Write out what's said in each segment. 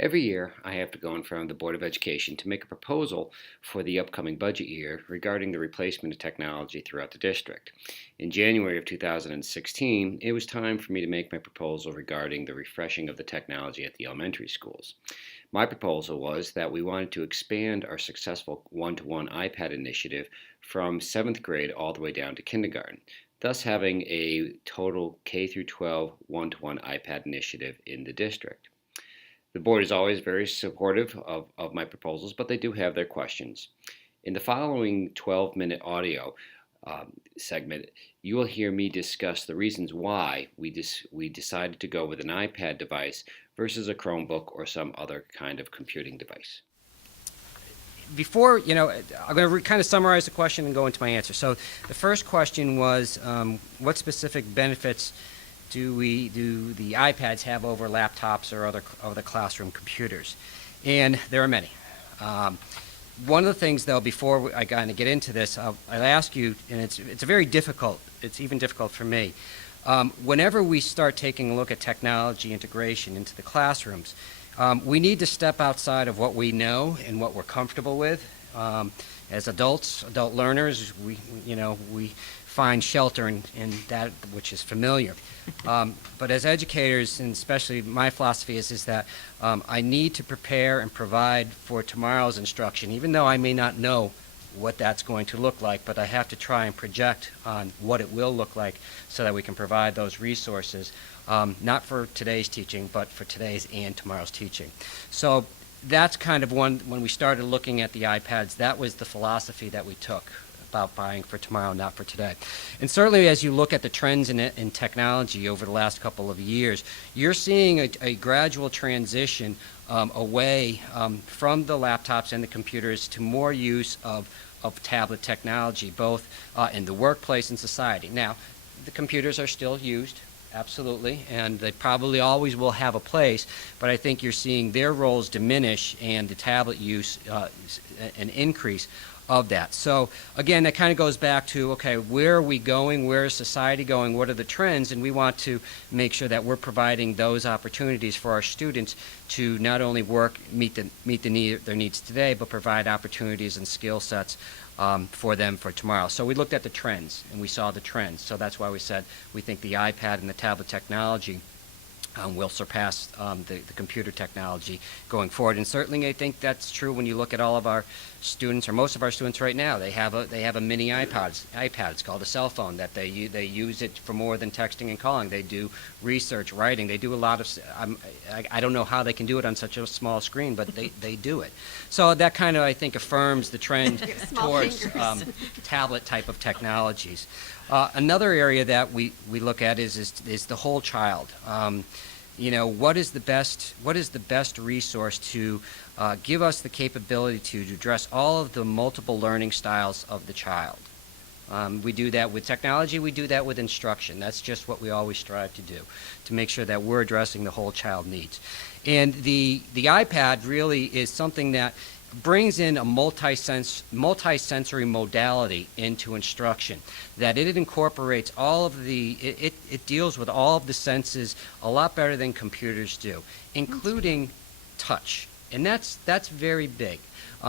Every year, I have to go in front of the Board of Education to make a proposal for the upcoming budget year regarding the replacement of technology throughout the district. In January of 2016, it was time for me to make my proposal regarding the refreshing of the technology at the elementary schools. My proposal was that we wanted to expand our successful one-to-one iPad initiative from 7th grade all the way down to kindergarten, thus having a total K through 12 one-to-one iPad initiative in the district. The board is always very supportive of my proposals, but they do have their questions. In the following 12-minute audio segment, you will hear me discuss the reasons why we decided to go with an iPad device versus a Chromebook or some other kind of computing device. Before, I'm going to kind of summarize the question and go into my answer. So the first question was, what specific benefits do the iPads have over laptops or other classroom computers? And there are many. One of the things, though, before I kind of get into this, I'll ask you, and it's even difficult for me. Whenever we start taking a look at technology integration into the classrooms, we need to step outside of what we know and what we're comfortable with. As adult learners, we find shelter in that which is familiar. But as educators, and especially my philosophy is that I need to prepare and provide for tomorrow's instruction, even though I may not know what that's going to look like, but I have to try and project on what it will look like so that we can provide those resources, not for today's teaching, but for today's and tomorrow's teaching. So that's kind of when we started looking at the iPads, that was the philosophy that we took about buying for tomorrow, not for today. And certainly as you look at the trends in technology over the last couple of years, you're seeing a gradual transition away from the laptops and the computers to more use of tablet technology, both in the workplace and society. Now, the computers are still used, absolutely, and they probably always will have a place, but I think you're seeing their roles diminish and the tablet use an increase of that. So again, that kind of goes back to, okay, where are we going? Where is society going? What are the trends? And we want to make sure that we're providing those opportunities for our students to not only meet their needs today, but provide opportunities and skill sets for them for tomorrow. So we looked at the trends, and we saw the trends. So that's why we said we think the iPad and the tablet technology will surpass the computer technology going forward. And certainly I think that's true when you look at all of our students, or most of our students right now. They have a mini iPad. It's called a cell phone that they use it for more than texting and calling. They do research, writing. They do a lot of, I don't know how they can do it on such a small screen, but they do it. So that kind of, I think, affirms the trend towards tablet type of technologies. Another area that we look at is the whole child. What is the best resource to give us the capability to address all of the multiple learning styles of the child? We do that with technology. We do that with instruction. That's just what we always strive to do, to make sure that we're addressing the whole child needs. And the iPad really is something that brings in a multi-sensory modality into instruction, that it incorporates all of it deals with all of the senses a lot better than computers do, including touch. And that's very big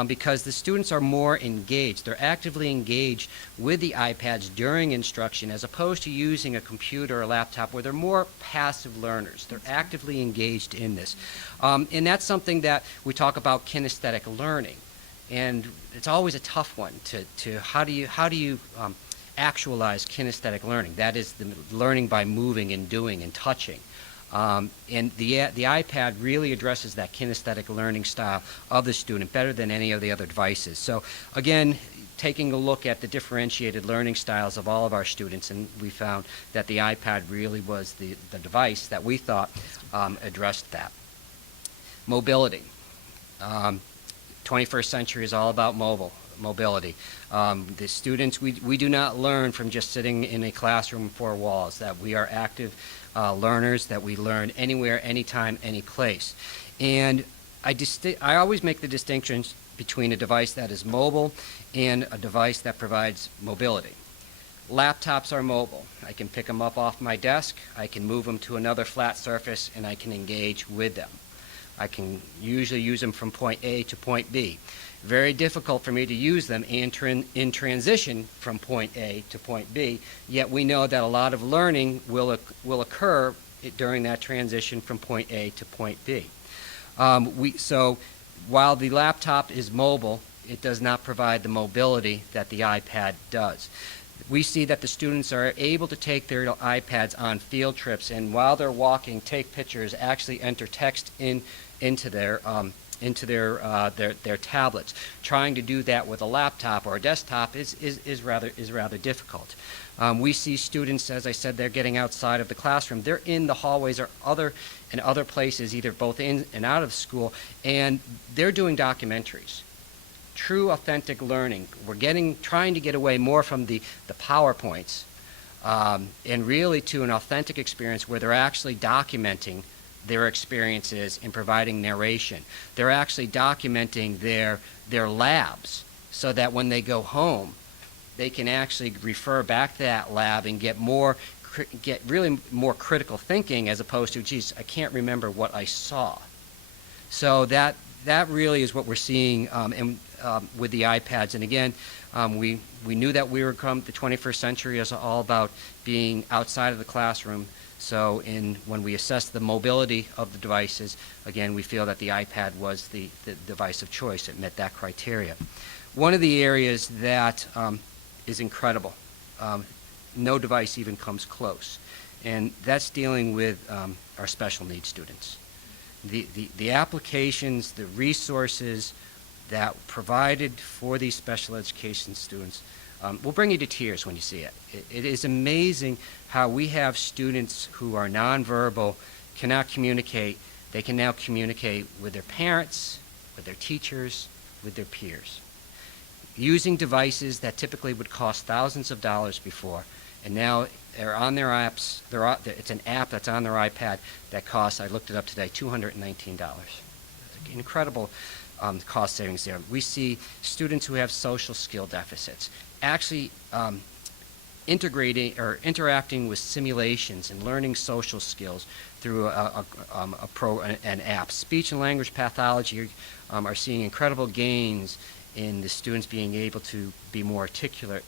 because the students are more engaged. They're actively engaged with the iPads during instruction as opposed to using a computer or a laptop where they're more passive learners. They're actively engaged in this. And that's something that we talk about kinesthetic learning. And it's always a tough one to how do you actualize kinesthetic learning? That is the learning by moving and doing and touching. And the iPad really addresses that kinesthetic learning style of the student better than any of the other devices. So again, taking a look at the differentiated learning styles of all of our students, and we found that the iPad really was the device that we thought addressed that. Mobility. 21st century is all about mobility. The students, we do not learn from just sitting in a classroom four walls, that we are active learners, that we learn anywhere, anytime, any place. And I always make the distinction between a device that is mobile and a device that provides mobility. Laptops are mobile. I can pick them up off my desk, I can move them to another flat surface, and I can engage with them. I can usually use them from point A to point B. Very difficult for me to use them in transition from point A to point B, yet we know that a lot of learning will occur during that transition from point A to point B. So while the laptop is mobile, it does not provide the mobility that the iPad does. We see that the students are able to take their iPads on field trips, and while they're walking, take pictures, actually enter text into their tablets. Trying to do that with a laptop or a desktop is rather difficult. We see students, as I said, they're getting outside of the classroom. They're in the hallways or other places, either both in and out of school, and they're doing documentaries. True, authentic learning. We're trying to get away more from the PowerPoints and really to an authentic experience where they're actually documenting their experiences and providing narration. They're actually documenting their labs so that when they go home, they can actually refer back to that lab and get really more critical thinking, as opposed to, geez, I can't remember what I saw. So that really is what we're seeing with the iPads. And again, we knew that we were the 21st century is all about being outside of the classroom. So when we assessed the mobility of the devices, again, we feel that the iPad was the device of choice. It met that criteria. One of the areas that is incredible, no device even comes close, and that's dealing with our special needs students. The applications, the resources that provided for these special education students will bring you to tears when you see it. It is amazing how we have students who are nonverbal, cannot communicate. They can now communicate with their parents, with their teachers, with their peers, using devices that typically would cost thousands of dollars before, and now they're on their apps. It's an app that's on their iPad that costs, I looked it up today, $219. Incredible cost savings there. We see students who have social skill deficits actually interacting with simulations and learning social skills through an app. Speech and language pathology are seeing incredible gains in the students being able to be more articulate.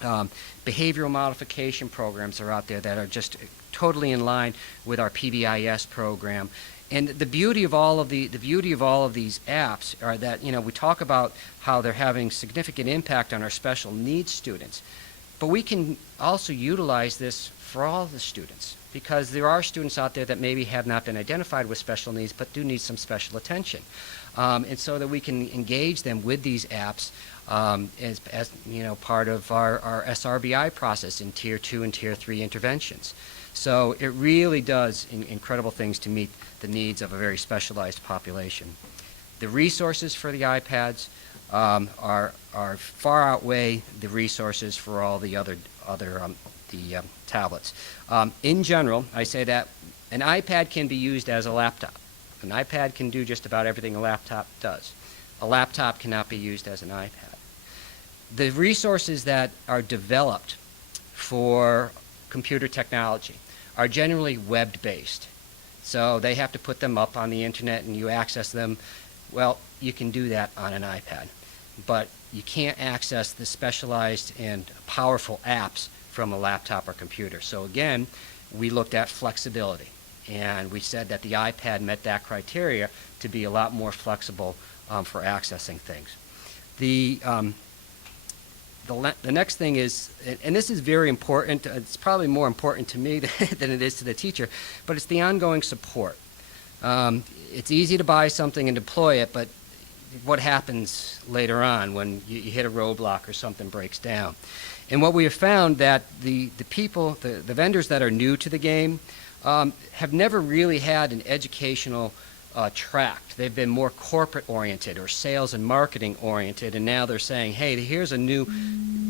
Behavioral modification programs are out there that are just totally in line with our PBIS program. And the beauty of all of these apps are that, we talk about how they're having significant impact on our special needs students, but we can also utilize this for all the students, because there are students out there that maybe have not been identified with special needs but do need some special attention. And so that we can engage them with these apps as part of our SRBI process in Tier 2 and Tier 3 interventions. So it really does incredible things to meet the needs of a very specialized population. The resources for the iPads are far outweigh the resources for all the other tablets. In general, I say that an iPad can be used as a laptop. An iPad can do just about everything a laptop does. A laptop cannot be used as an iPad. The resources that are developed for computer technology are generally web-based. So they have to put them up on the internet and you access them. Well, you can do that on an iPad, but you can't access the specialized and powerful apps from a laptop or computer. So again, we looked at flexibility, and we said that the iPad met that criteria to be a lot more flexible for accessing things. The next thing is, and this is very important, it's probably more important to me than it is to the teacher, but it's the ongoing support. It's easy to buy something and deploy it, but what happens later on when you hit a roadblock or something breaks down? And what we have found that the vendors that are new to the game have never really had an educational track. They've been more corporate oriented or sales and marketing oriented, and now they're saying, hey, here's a new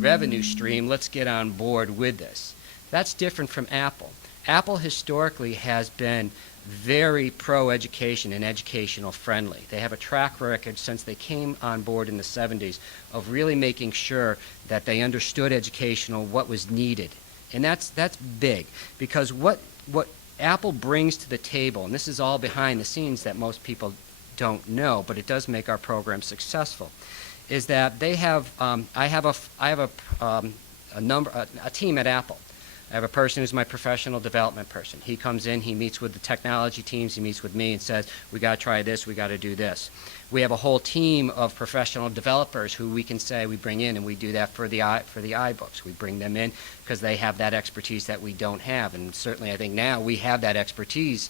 revenue stream, let's get on board with this. That's different from Apple. Apple historically has been very pro-education and educational friendly. They have a track record since they came on board in the 70s of really making sure that they understood what was needed. And that's big, because what Apple brings to the table, and this is all behind the scenes that most people don't know, but it does make our program successful, is that they have, I have a team at Apple. I have a person who's my professional development person. He comes in, he meets with the technology teams, he meets with me and says, we got to try this, we got to do this. We have a whole team of professional developers who we can say we bring in, and we do that for the iBooks. We bring them in because they have that expertise that we don't have, and certainly I think now we have that expertise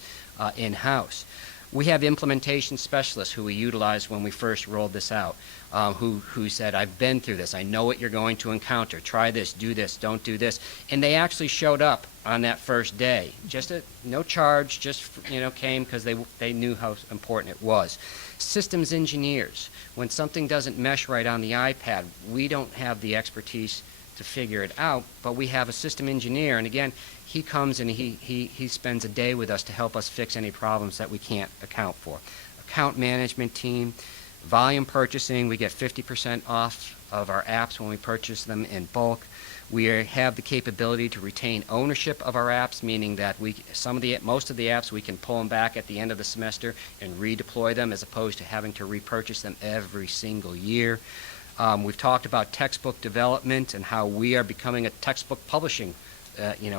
in-house. We have implementation specialists who we utilized when we first rolled this out, who said, I've been through this, I know what you're going to encounter, try this, don't do this. And they actually showed up on that first day, just at no charge, just came because they knew how important it was. Systems engineers, when something doesn't mesh right on the iPad, we don't have the expertise to figure it out, but we have a system engineer, and again, he comes and he spends a day with us to help us fix any problems that we can't account for. Account management team, volume purchasing, we get 50% off of our apps when we purchase them in bulk. We have the capability to retain ownership of our apps, meaning that most of the apps we can pull them back at the end of the semester and redeploy them as opposed to having to repurchase them every single year. We've talked about textbook development and how we are becoming a textbook publishing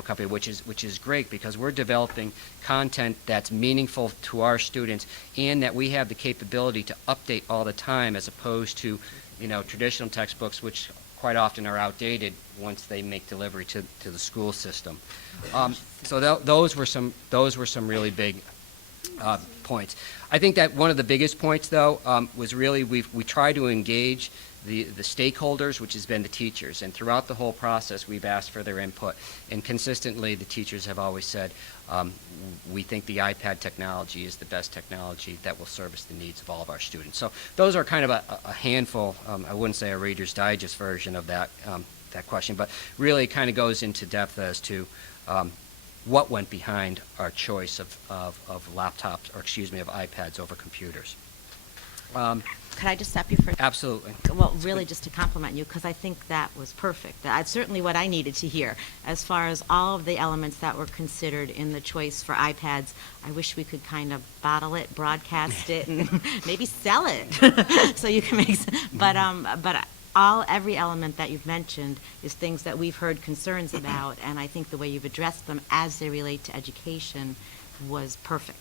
company, which is great because we're developing content that's meaningful to our students and that we have the capability to update all the time as opposed to traditional textbooks, which quite often are outdated once they make delivery to the school system. So those were some really big points. I think that one of the biggest points, though, was really we try to engage the stakeholders, which has been the teachers, and throughout the whole process we've asked for their input, and consistently the teachers have always said we think the iPad technology is the best technology that will service the needs of all of our students. So those are kind of a handful, I wouldn't say a Reader's Digest version of that question, but really kind of goes into depth as to what went behind our choice of laptops, or excuse me, of iPads over computers. Could I just stop you for? Absolutely. Well, really, just to compliment you, because I think that was perfect. That's certainly what I needed to hear. As far as all of the elements that were considered in the choice for iPads, I wish we could kind of bottle it, broadcast it, and maybe sell it, so you can make. But every element that you've mentioned is things that we've heard concerns about, and I think the way you've addressed them as they relate to education was perfect.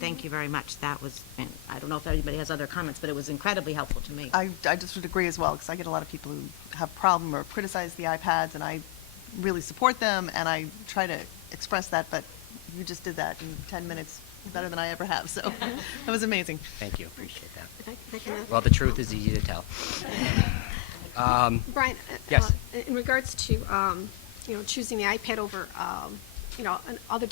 Thank you very much. That was, and I don't know if anybody has other comments, but it was incredibly helpful to me. I just would agree as well, because I get a lot of people who have a problem or criticize the iPads, and I really support them, and I try to express that, but you just did that in 10 minutes better than I ever have, so that was amazing. Thank you. Appreciate that. If I can add- Well, the truth is easy to tell. Brian, yes. in regards to choosing the iPad over and other